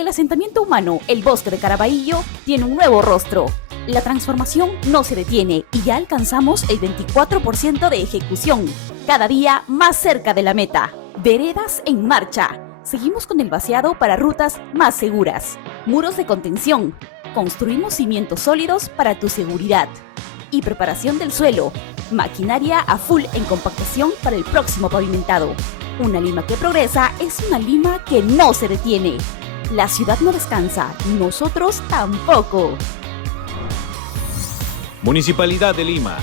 El asentamiento humano, el Bosque de Caraballo, tiene un nuevo rostro. La transformación no se detiene y ya alcanzamos el 24% de ejecución, cada día más cerca de la meta. Veredas en marcha. Seguimos con el vaciado para rutas más seguras. Muros de contención. Construimos cimientos sólidos para tu seguridad. Y preparación del suelo. Maquinaria a full en compactación para el próximo pavimentado. Una Lima que progresa es una Lima que no se detiene. La ciudad no descansa, nosotros tampoco. Municipalidad de Lima.